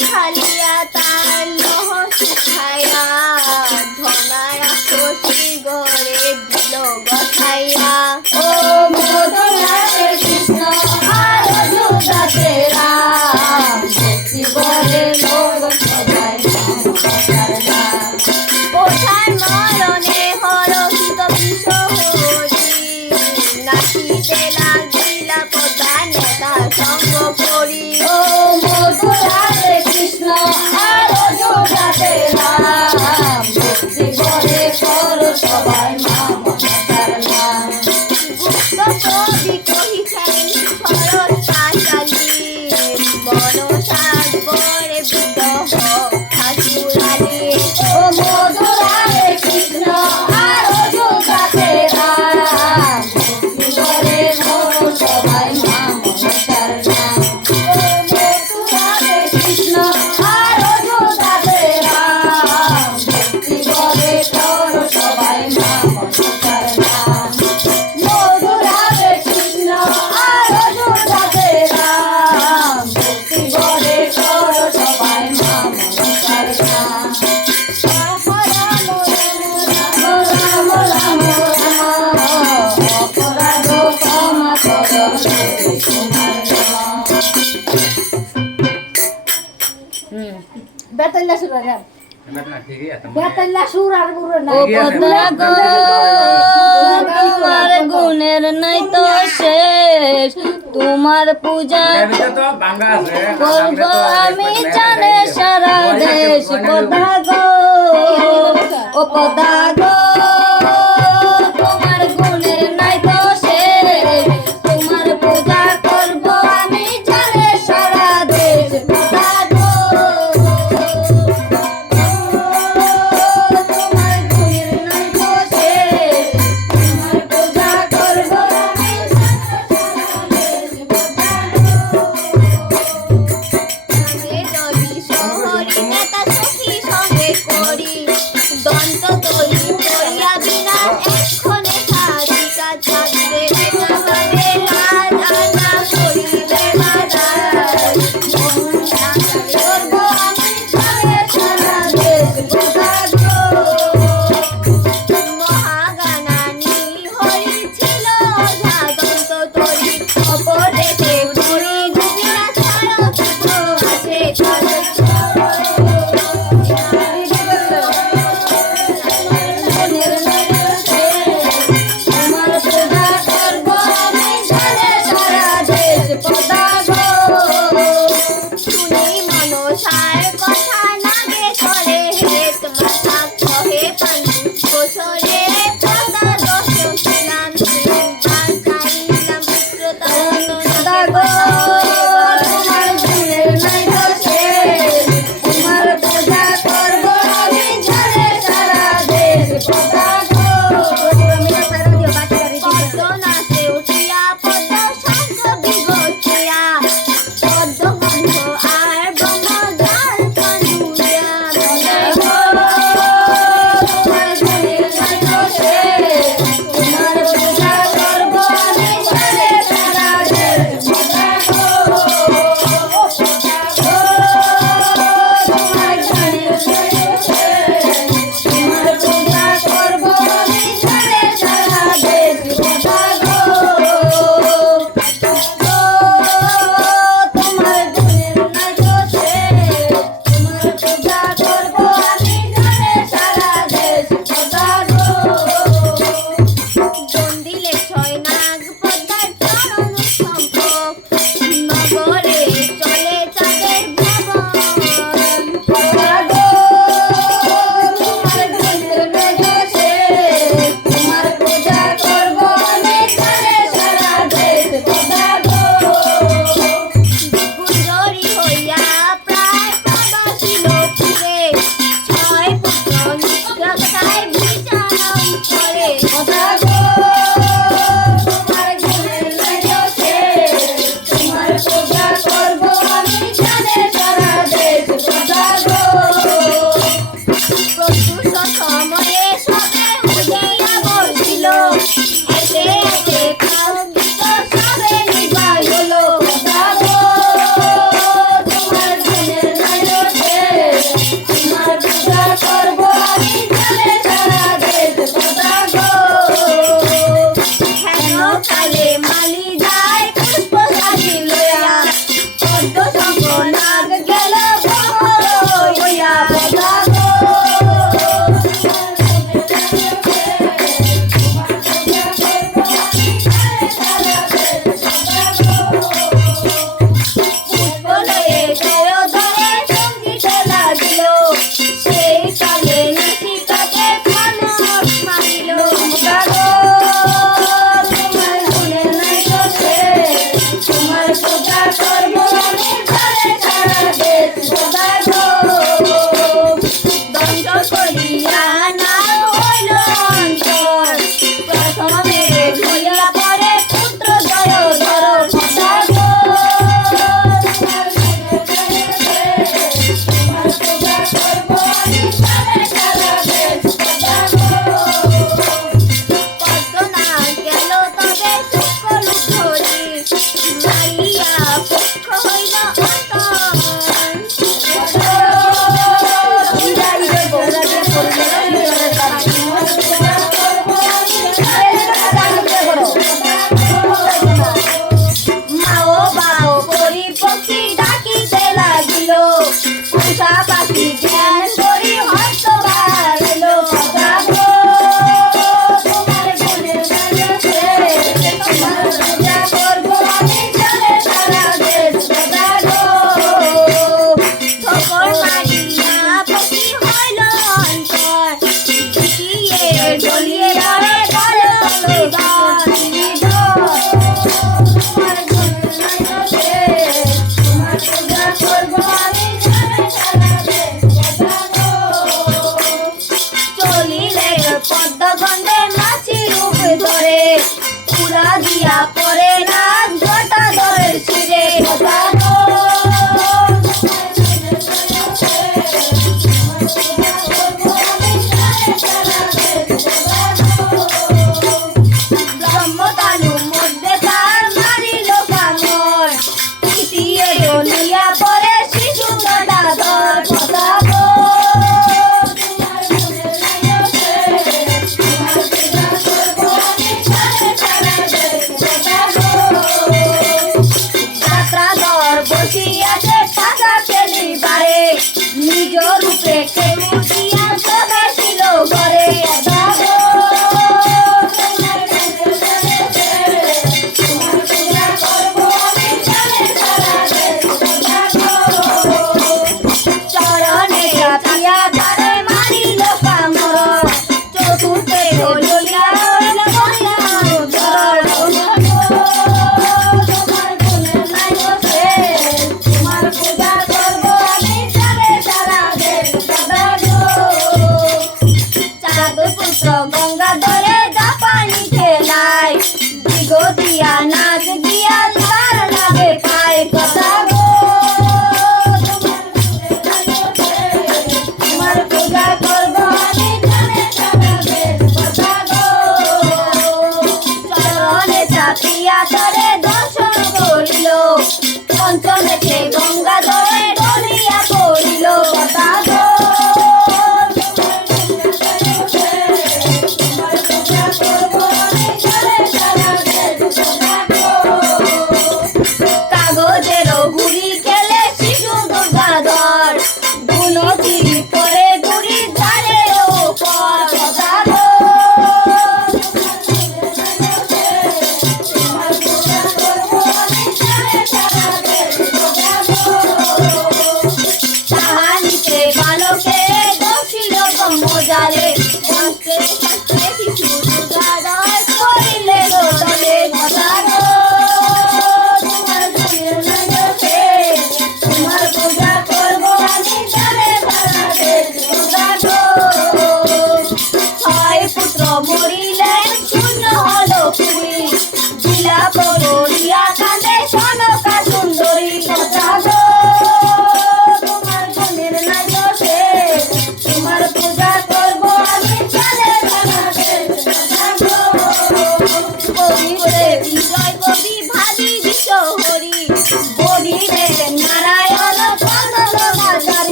খালিয়া তান তোমার গুণের নাই তো শেষ। তোমার পূজা করব আমি জানে সারা দেশ। কথা গো, ও কথা Thank you. দর্শন করিল। পঞ্চমেতে গঙ্গাধরে